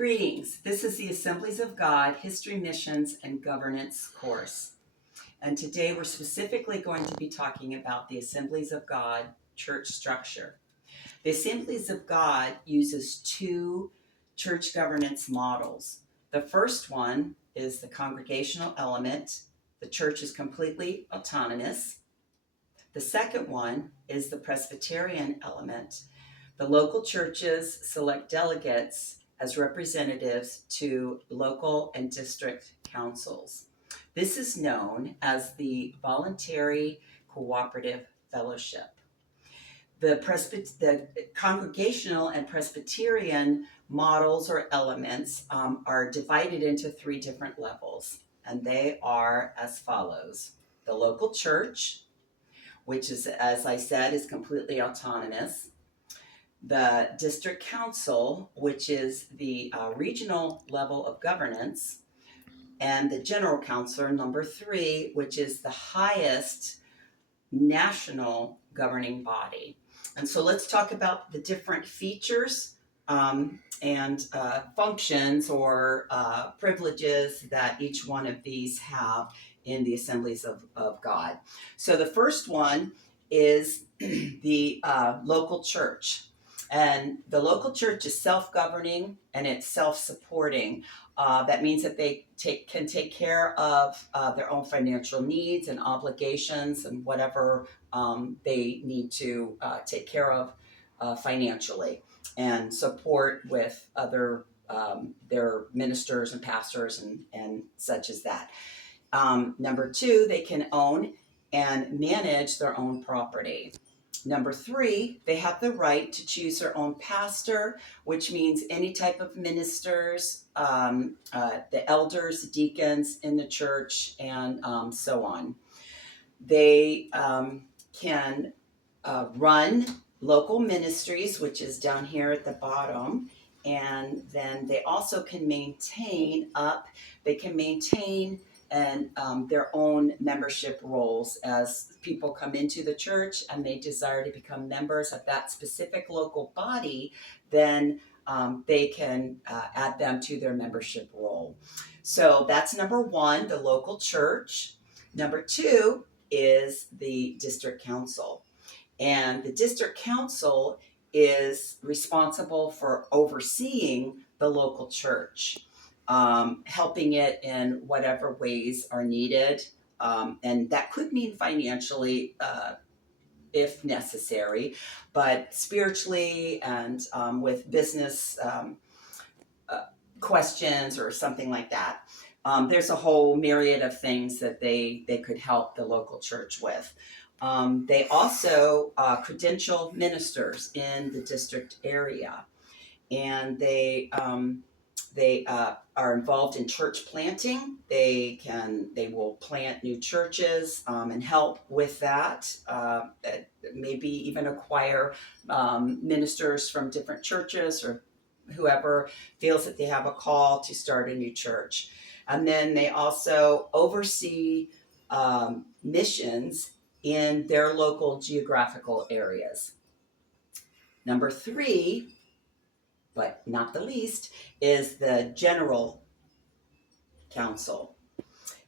Greetings. This is the Assemblies of God History, Missions, and Governance course. And today we're specifically going to be talking about the Assemblies of God church structure. The Assemblies of God uses two church governance models. The first one is the congregational element. The church is completely autonomous. The second one is the Presbyterian element. The local churches select delegates as representatives to local and district councils. This is known as the Voluntary Cooperative Fellowship. The congregational and Presbyterian models or elements are divided into three different levels, and they are as follows. The local church, which is, as I said, is completely autonomous. The district council, which is the regional level of governance, and the general council, number 3, which is the highest national governing body. And so let's talk about the different features and functions or privileges that each one of these have in the Assemblies of God. So the first one is the local church. And the local church is self-governing and it's self-supporting. That means that they can take care of their own financial needs and obligations and whatever they need to take care of financially, and support with other their ministers and pastors and such as that. Number 2, they can own and manage their own property. Number 3, they have the right to choose their own pastor, which means any type of ministers, the elders, deacons in the church, and so on. They can run local ministries, which is down here at the bottom, and then they also can maintain and their own membership roles as people come into the church and they desire to become members of that specific local body, then they can add them to their membership role. So that's number 1, the local church. Number 2 is the district council. And the district council is responsible for overseeing the local church, helping it in whatever ways are needed. And that could mean financially if necessary, but spiritually and with business questions or something like that. There's a whole myriad of things that they could help the local church with. They also credential ministers in the district area, and they are involved in church planting. They will plant new churches and help with that. Maybe even acquire ministers from different churches or whoever feels that they have a call to start a new church. And then they also oversee missions in their local geographical areas. Number 3, but not the least, is the general council.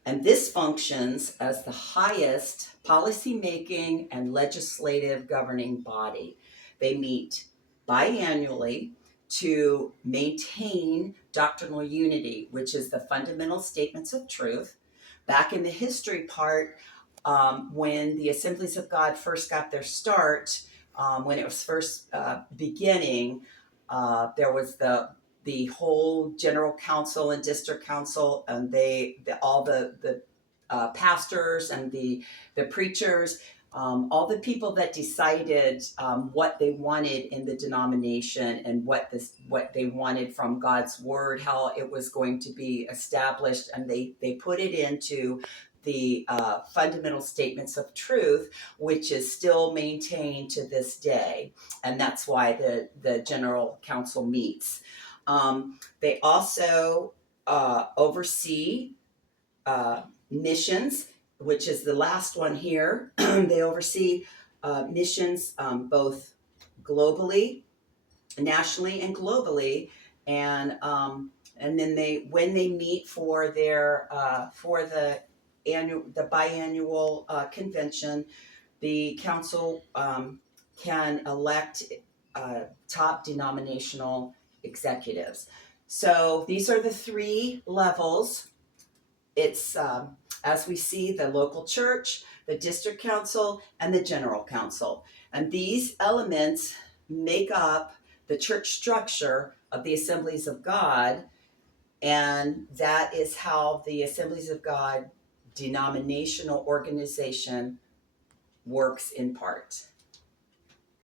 And this functions as the highest policy-making and legislative governing body. They meet biannually to maintain doctrinal unity, which is the fundamental statements of truth. Back in the history part, when the Assemblies of God first got their start, when it was first beginning, there was the whole general council and district council, and all the pastors and the preachers, all the people that decided what they wanted in the denomination and what they wanted from God's word, how it was going to be established, and they put it into the fundamental statements of truth, which is still maintained to this day, and that's why the general council meets. They also oversee missions, which is the last one here. They oversee missions both globally, nationally, and globally, And then when they meet for their for the biannual convention, the council can elect top denominational executives. So these are the three levels. It's as we see, the local church, the district council, and the general council. And these elements make up the church structure of the Assemblies of God. And that is how the Assemblies of God denominational organization works in part.